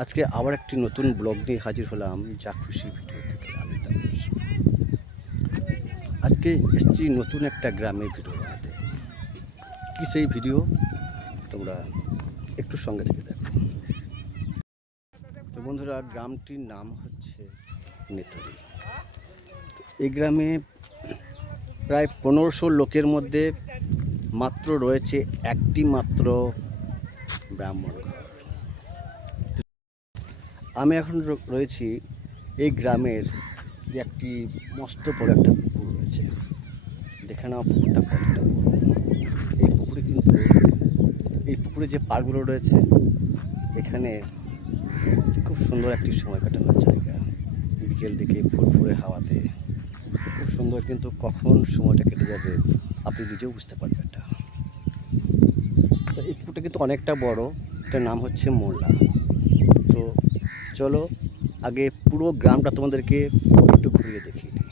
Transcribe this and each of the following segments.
আজকে আবার একটি নতুন ব্লগ নিয়ে হাজির হলাম যা খুশি ভিডিও থেকে আমি তাপস আজকে এসেছি নতুন একটা গ্রামের ভিডিও বানাতে। কী সেই ভিডিও? তোমরা একটু সঙ্গে থেকে দেখো। তো বন্ধুরা, গ্রামটির নাম হচ্ছে নেতুরি এই গ্রামে প্রায় পনেরোশো লোকের মধ্যে মাত্র রয়েছে একটি মাত্র ব্রাহ্মণ আমি এখন রয়েছি এই গ্রামের যে একটি মস্ত বড় একটা পুকুর রয়েছে। দেখে নাও পুকুরটা কতটা এই পুকুরে কিন্তু এই পুকুরে যে পাড়গুলো রয়েছে, এখানে খুব সুন্দর একটি সময় কাটানোর জায়গা। বিকেল দিকে ফুরফুরে হাওয়াতে। খুব সুন্দর কিন্তু কখন সময়টা কেটে যাবে, আপনি নিজেও বুঝতে পারবেন না। তো এই পুকুরটা কিন্তু অনেকটা বড়। এটার নাম হচ্ছে মোল্লা। চলো আগে পুরো গ্রামটা তোমাদেরকে একটু ঘুরিয়ে দেখিয়ে দিই।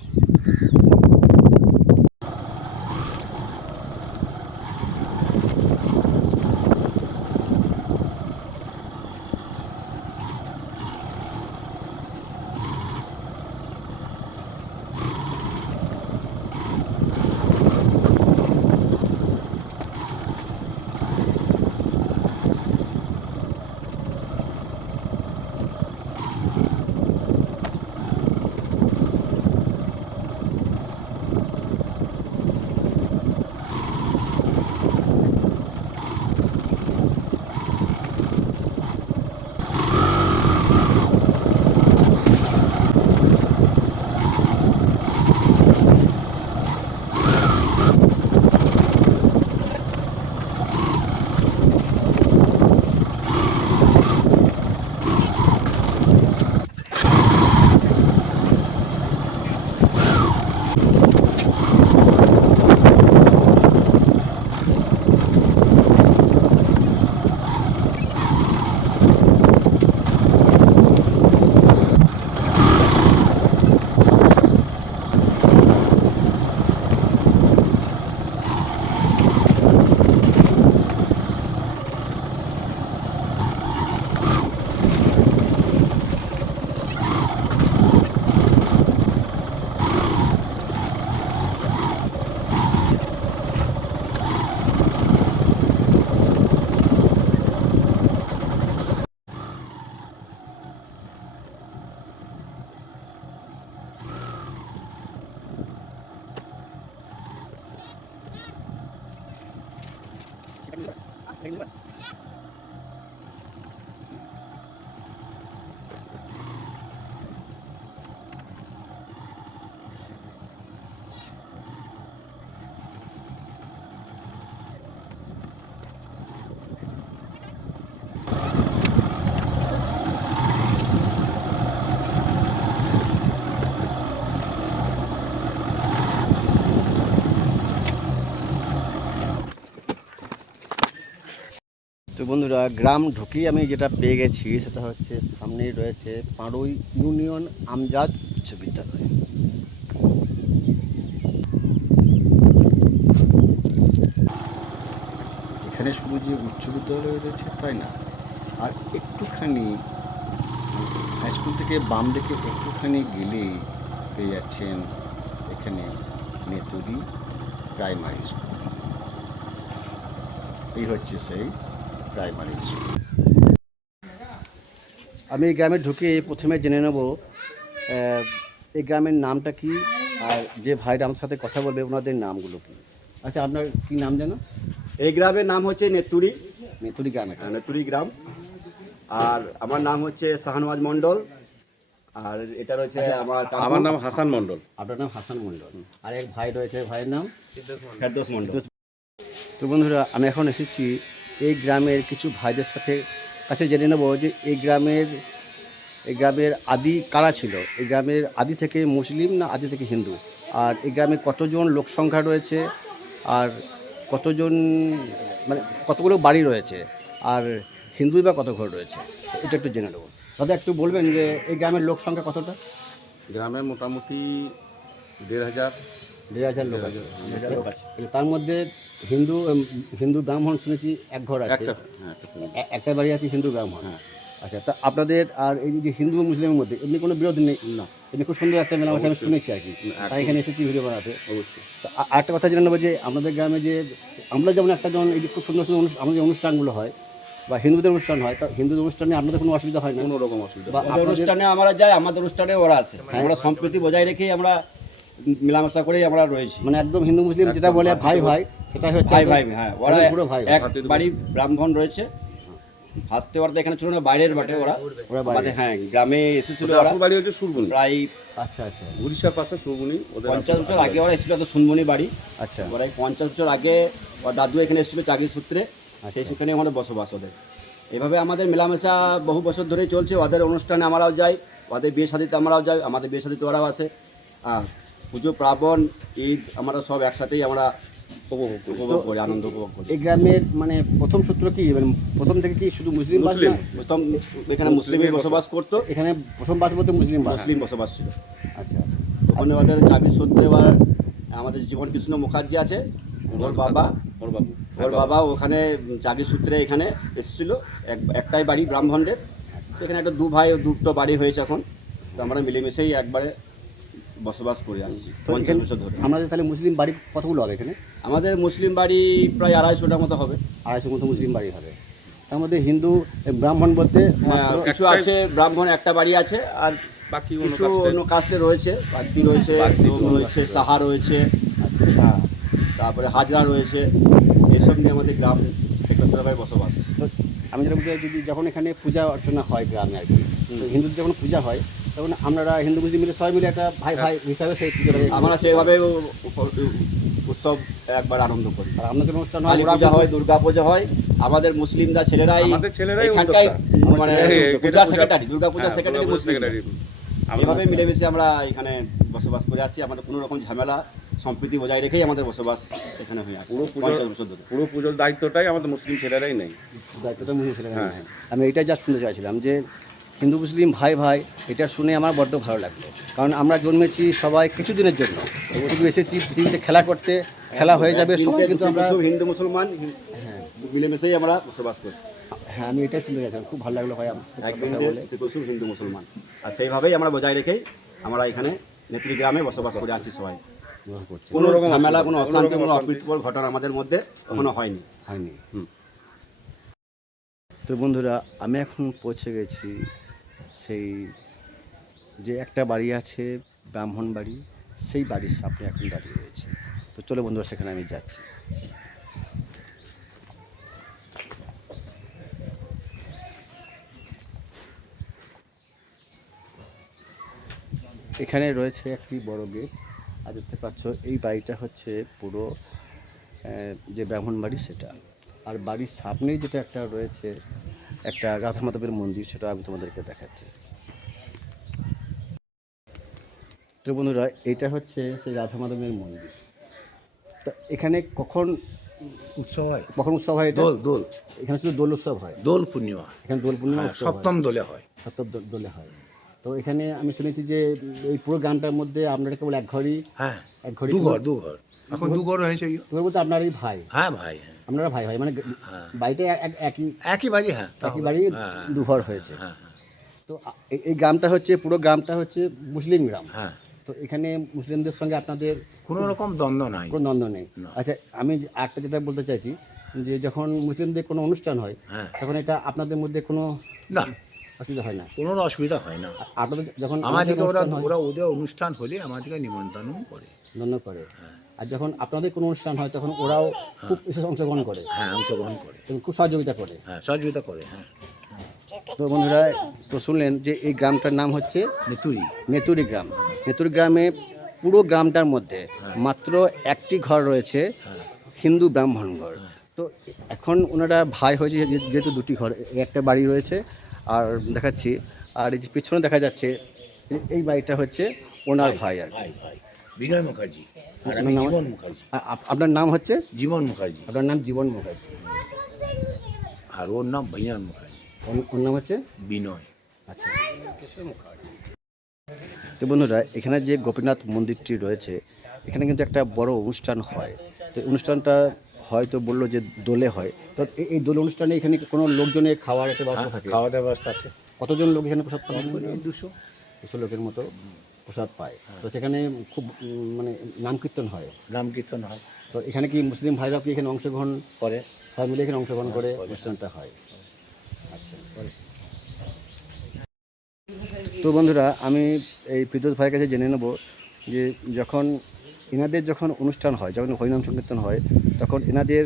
Mình. বন্ধুরা, গ্রাম ঢুকেই আমি যেটা পেয়ে গেছি সেটা হচ্ছে সামনেই রয়েছে পাঁড়ই ইউনিয়ন আমজাদ উচ্চ বিদ্যালয়। এখানে শুধু যে উচ্চ বিদ্যালয় রয়েছে তাই না, আর একটুখানি হাই স্কুল থেকে বাম দিকে একটুখানি গেলেই পেয়ে যাচ্ছেন এখানে নেতুরি প্রাইমারি স্কুল এই হচ্ছে সেই প্রাইমারি স্কুল। আমি এই গ্রামে ঢুকে প্রথমে জেনে নেব এই গ্রামের নামটা কি আর যে ভাইরা আমার সাথে কথা বলবে ওনাদের নামগুলো কি? আচ্ছা আপনার কি নাম জানো এই গ্রামের নাম হচ্ছে নেতুরি। নেতুরি গ্রামে নেতুরি গ্রাম। আর আমার নাম হচ্ছে শাহনওয়াজ মণ্ডল। আর এটা রয়েছে আমার আমার নাম হাসান মণ্ডল। আপনার নাম হাসান মণ্ডল। আর এক ভাই রয়েছে ভাইয়ের নাম ফেরদৌস মণ্ডল। তো বন্ধুরা আমি এখন এসেছি এই গ্রামের কিছু ভাইদের সাথে কাছে জেনে নেব যে এই গ্রামের এই গ্রামের আদি কারা ছিল? এই গ্রামের আদি থেকে মুসলিম না আদি থেকে হিন্দু? আর এই গ্রামে কতজন লোক সংখ্যা রয়েছে? আর কতজন মানে কতগুলো বাড়ি রয়েছে? আর হিন্দুই বা কত ঘর রয়েছে? এটা একটু জেনে নেব। দাদা, একটু বলবেন যে এই গ্রামের লোক সংখ্যা কতটা? গ্রামে মোটামুটি দেড় হাজার। দেড় হাজার লোক আছে। লোক আছে। তার মধ্যে হিন্দু হিন্দু ব্রাহ্মণ শুনেছি এক ঘর আছে। একটা হ্যাঁ বাড়ি আছে হিন্দু ব্রাহ্মণ। হ্যাঁ। আচ্ছা তা আপনাদের আর এই যে হিন্দু মুসলিমের মধ্যে এমনি কোনো বিরোধ নেই? না। এমনি খুব সুন্দর একটা মেলামেশা আমি শুনেছি আর কি। তাই এখানে এসেছি ভিডিও বানাতে। অবশ্যই। তো আরেকটা কথা জেনে নেব যে আমাদের গ্রামে যে আমরা যেমন একটা যেমন এই যে খুব সুন্দর সুন্দর অনুষ্ঠান- আমাদের যে অনুষ্ঠানগুলো হয় বা হিন্দুদের অনুষ্ঠান হয় তা হিন্দুদের অনুষ্ঠানে আপনাদের কোনো অসুবিধা হয় না? কোনো রকম অসুবিধা বা অনুষ্ঠানে আমরা যাই আমাদের অনুষ্ঠানে ওরা আছে। আমরা সম্প্রীতি বজায় রেখেই আমরা মেলামেশা করেই আমরা রয়েছি। মানে একদম হিন্দু মুসলিম যেটা বলে ভাই ভাই সেটা হচ্ছে ভাই ভাই। হ্যাঁ ওরা পুরো ভাই এক বাড়ি ব্রাহ্মণ রয়েছে। ফার্স্টে ওরা এখানে ছিল না বাইরের বাটে ওরা। আমাদের হ্যাঁ গ্রামে এসেছিল ওরা। বাড়ি হচ্ছে সুরবুনি প্রায় আচ্ছা আচ্ছা। উড়িষ্যার পাশে ওদের পঞ্চাশ বছর আগে ওরা এসেছিল তো সুনমনি বাড়ি। আচ্ছা। ওরা এই পঞ্চাশ বছর আগে ওর দাদু এখানে এসেছিল চাকরির সূত্রে আচ্ছা। সেই সূত্রে আমাদের বসবাস ওদের। এভাবে আমাদের মেলামেশা বহু বছর ধরেই চলছে। ওদের অনুষ্ঠানে আমরাও যাই ওদের বিয়ে শাদিতে আমরাও যাই আমাদের বিয়ে শাদিতে ওরাও আসে। আর পুজো পার্বণ ঈদ আমরা সব একসাথেই আমরা উপভোগ করি, উপভোগ করি আনন্দ উপভোগ করি। এই গ্রামের মানে প্রথম সূত্র কি? মানে প্রথম থেকে কি শুধু মুসলিম বাস মুসলিম। মুসলিম এখানে মুসলিমই বসবাস করতো। এখানে প্রথম বাস বলতে মুসলিম মুসলিম বসবাস ছিল। আচ্ছা আচ্ছা। ওখানে ওদের চাকরির সূত্রে এবার আমাদের জীবন কৃষ্ণ মুখার্জি আছে ওর বাবা। ওর বাবু। ওর বাবা ওখানে চাকরির সূত্রে এখানে এসেছিল এক একটাই বাড়ি ব্রাহ্মণদের। সেখানে একটা দু ভাই ও দুটো বাড়ি হয়েছে এখন। তো আমরা মিলেমিশেই একবারে বসবাস করে আসছি পঞ্চাশ বছর ধরে। আমাদের তাহলে মুসলিম বাড়ি কতগুলো হবে এখানে? আমাদের মুসলিম বাড়ি প্রায় আড়াইশোটার মতো হবে। আড়াইশো মতো মুসলিম বাড়ি হবে। তার মধ্যে হিন্দু ব্রাহ্মণ বলতে হ্যাঁ, কিছু আছে ব্রাহ্মণ একটা বাড়ি আছে আর বাকি অন্য কিছু অন্য কাস্টে রয়েছে বাগদি রয়েছে রয়েছে সাহা রয়েছে হ্যাঁ তারপরে হাজরা রয়েছে এসব নিয়ে আমাদের গ্রাম একত্রভাবে বসবাস। তো আমি যেটা বলতে যদি যখন এখানে পূজা অর্চনা হয় গ্রামে আর কি তো হিন্দুদের যখন পূজা হয় তখন আপনারা হিন্দু মুসলিম মিলে সবাই মিলে একটা ভাই ভাই হিসাবে সেই আমরা সেভাবে উৎসব একবার আনন্দ করি। আর আপনাদের অনুষ্ঠান হয় পূজা হয় দুর্গা পূজা হয় আমাদের মুসলিমরা ছেলেরাই আমাদের ছেলেরাই এখানটাই। মানে পূজা সেক্রেটারি দুর্গা পূজা সেক্রেটারি মুসলিম। এইভাবে মিলেমিশে আমরা এখানে বসবাস করে আসছি আমাদের কোনো রকম ঝামেলা সম্প্রীতি বজায় রেখেই আমাদের বসবাস এখানে হয়ে আসছে। পুরো পুজো পঞ্চাশ বছর ধরে। পুরো পুজোর দায়িত্বটাই আমাদের মুসলিম ছেলেরাই নেই দায়িত্বটা মুসলিম ছেলে হ্যাঁ। আমি এটাই যা শুনতে চাইছিলাম যে হিন্দু মুসলিম ভাই ভাই এটা শুনে আমার বড্ড ভালো লাগল। কারণ আমরা জন্মেছি সবাই কিছুদিনের জন্য। শুধু এসেছি পৃথিবীতে খেলা করতে খেলা হয়ে যাবে সবাই কিন্তু আমরা হিন্দু মুসলমান হ্যাঁ মিলেমিশেই আমরা বসবাস করি হ্যাঁ আমি এটাই শুনতে চাইছিলাম। খুব ভালো লাগল ভাই ত্রিপুসুর হিন্দু মুসলমান। আর সেইভাবেই আমরা বজায় রেখেই আমরা এখানে নেত্রী গ্রামে বসবাস করে আছি সবাই। কোনো রকম ঝামেলা কোনো অশান্তি কোনো অপ্রীতিকর ঘটনা আমাদের মধ্যে কখনো হয়নি। হয়নি। হুম। তো বন্ধুরা আমি এখন পৌঁছে গেছি সেই যে একটা বাড়ি আছে, ব্রাহ্মণ বাড়ি, সেই বাড়ির সামনে এখন দাঁড়িয়ে রয়েছে। তো চলো বন্ধুরা, সেখানে আমি যাচ্ছি। এখানে রয়েছে একটি বড় গেট। আর দেখতে পাচ্ছ, এই বাড়িটা হচ্ছে পুরো যে ব্রাহ্মণ বাড়ি, সেটা। আর বাড়ির সামনেই যেটা একটা রয়েছে একটা রাধা মাধবের মন্দির সেটা আমি তোমাদেরকে দেখাচ্ছি। তো বন্ধুরা এটা হচ্ছে সেই রাধা মাধবের মন্দির। তা এখানে কখন উৎসব হয়? কখন উৎসব হয় দোল দোল। এখানে শুধু দোল উৎসব হয়? দোল পূর্ণিমা। এখানে দোল পূর্ণিমা হ্যাঁ। সপ্তম দোলে হয়। সপ্তম দোলে হয়। তো এখানে আমি শুনেছি যে এই পুরো গ্রামটার মধ্যে আপনারা কেবল এক ঘরই হ্যাঁ। এক ঘরই দু ঘর দু ঘর। এখন দু ঘর হয়েছে। বলতে আপনারই ভাই। হ্যাঁ ভাই হ্যাঁ। আপনারা ভাই ভাই মানে হ্যাঁ। বাড়িতে এক- এক- একই একই বাড়ি হ্যাঁ একই বাড়ি হ্যাঁ, হ্যাঁ, দু ঘর হয়েছে। হ্যাঁ হ্যাঁ, তো এই- গ্রামটা হচ্ছে পুরো গ্রামটা হচ্ছে মুসলিম গ্রাম। হ্যাঁ। তো এখানে মুসলিমদের সঙ্গে আপনাদের কোনো রকম দ্বন্দ্ব নাই। কোনো দ্বন্দ্ব নেই। আচ্ছা আমি একটা যেটা বলতে চাইছি যে যখন মুসলিমদের কোনো অনুষ্ঠান হয় হ্যাঁ। তখন এটা আপনাদের মধ্যে কোনো না অসুবিধা হয় না। কোনো অসুবিধা হয় না। আপনাদের যখন আমাদেরকে ওরা ওরা ওদের অনুষ্ঠান হলে আমাদেরকে নিমন্ত্রণ করে। ধন্য করে। আর যখন আপনাদের কোনো অনুষ্ঠান হয় তখন ওরাও খুব বিশেষ অংশগ্রহণ করে। হ্যাঁ অংশগ্রহণ করে। এবং খুব সহযোগিতা করে। হ্যাঁ সহযোগিতা করে হ্যাঁ। তো বন্ধুরা তো শুনলেন যে এই গ্রামটার নাম হচ্ছে নেতুরি। নেতুরি গ্রাম। নেতুরি গ্রামে পুরো গ্রামটার মধ্যে মাত্র একটি ঘর রয়েছে হ্যাঁ। হিন্দু ব্রাহ্মণ ঘর। তো এখন ওনারা ভাই হয়েছে যেহেতু দুটি ঘর একটা বাড়ি রয়েছে। আর দেখাচ্ছি আর এই যে পিছনে দেখা যাচ্ছে এই- বাড়িটা হচ্ছে ওনার ভাই আর। ভাই বিনয় মুখার্জি। আর আমি আপনার নাম? জীবন মুখার্জি। আপনার নাম হচ্ছে? জীবন মুখার্জি। আপনার নাম জীবন মুখার্জি। আর ওর নাম ভৈয়ান মুখার্জি। ওর নাম হচ্ছে? বিনয়। আচ্ছা। তো বন্ধুরা এখানে যে গোপীনাথ মন্দিরটি রয়েছে এখানে কিন্তু একটা বড় অনুষ্ঠান হয়। তো অনুষ্ঠানটা হয়তো বলল যে দোলে হয়। তো এই- দোল অনুষ্ঠানে এখানে কোনো লোকজনের খাওয়ার একটা ব্যবস্থা হ্যাঁ, থাকে? খাওয়া দাওয়ার ব্যবস্থা আছে। কতজন লোক এখানে প্রসাদ পান দুশো দুশো। লোকের মতো প্রসাদ পায়। তো সেখানে খুব মানে নাম কীর্তন হয়। নাম কীর্তন হয়। তো এখানে কি মুসলিম ভাইরাও কি এখানে অংশগ্রহণ করে? সবাই মিলে এখানে অংশগ্রহণ করে করে। অনুষ্ঠানটা হয়। আচ্ছা তো বন্ধুরা আমি এই প্রীতোষ ভাইয়ের কাছে জেনে নেব যে যখন এনাদের যখন অনুষ্ঠান হয় যখন হরিনাম সংকীর্তন হয় তখন এনাদের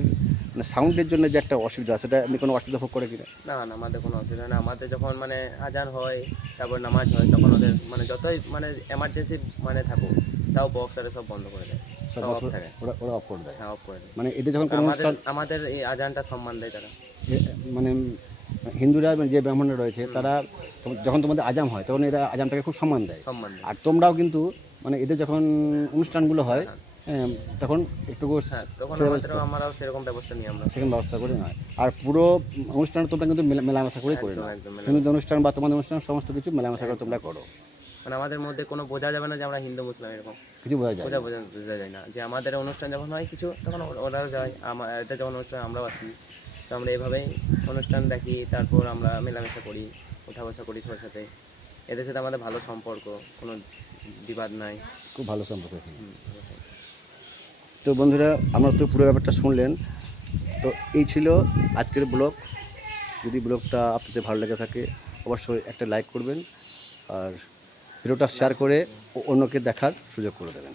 মানে সাউন্ডের জন্য যে একটা অসুবিধা সেটা আপনি কোনো অসুবিধা ভোগ করে কিনা? না না আমাদের কোনো অসুবিধা না। আমাদের যখন মানে আজান হয় তারপর নামাজ হয় তখন ওদের মানে যতই মানে এমার্জেন্সি মানে থাকুক তাও বক্স আর সব বন্ধ করে দেয়। ওরা ওরা অফ করে দেয়। হ্যাঁ অফ করে দেয়। মানে এদের যখন কোনো আমাদের অনুষ্ঠান আমাদের এই আজানটা সম্মান দেয় তারা। মানে হিন্দুরা যে ব্রাহ্মণরা রয়েছে তারা যখন তোমাদের আজাম হয় তখন এরা আজামটাকে খুব সম্মান দেয়। সম্মান দেয়। আর তোমরাও কিন্তু মানে এদের যখন অনুষ্ঠানগুলো হয় হ্যাঁ, তখন একটু হ্যাঁ তখন সেরকম- আমরাও সেরকম ব্যবস্থা নিই আমরা সেখানে ব্যবস্থা করে নয়। আর পুরো অনুষ্ঠান তোমরা কিন্তু মেলামেশা করে করে একদম হিন্দু অনুষ্ঠান বা তোমাদের অনুষ্ঠান সমস্ত কিছু মেলামেশা করে তোমরা করো। মানে আমাদের মধ্যে কোনো বোঝা যাবে না যে আমরা হিন্দু মুসলিম এরকম। কিছু বোঝা যায় বোঝা বোঝা বোঝা যায় না। যে আমাদের অনুষ্ঠান যখন হয় কিছু তখন ওরাও যায়। আমার এটা যখন অনুষ্ঠান আমরাও আসি। তো আমরা এভাবেই অনুষ্ঠান দেখি তারপর আমরা মেলামেশা করি ওঠা বসা করি সবার সাথে। এদের সাথে আমাদের ভালো সম্পর্ক কোনো বিবাদ নাই। খুব ভালো সম্পর্ক এখানে। তো বন্ধুরা আমরা তো পুরো ব্যাপারটা শুনলেন। তো এই ছিল আজকের ব্লগ। যদি ব্লগটা আপনাদের ভালো লেগে থাকে অবশ্যই একটা লাইক করবেন আর ভিডিওটা শেয়ার করে অন্যকে দেখার সুযোগ করে দেবেন।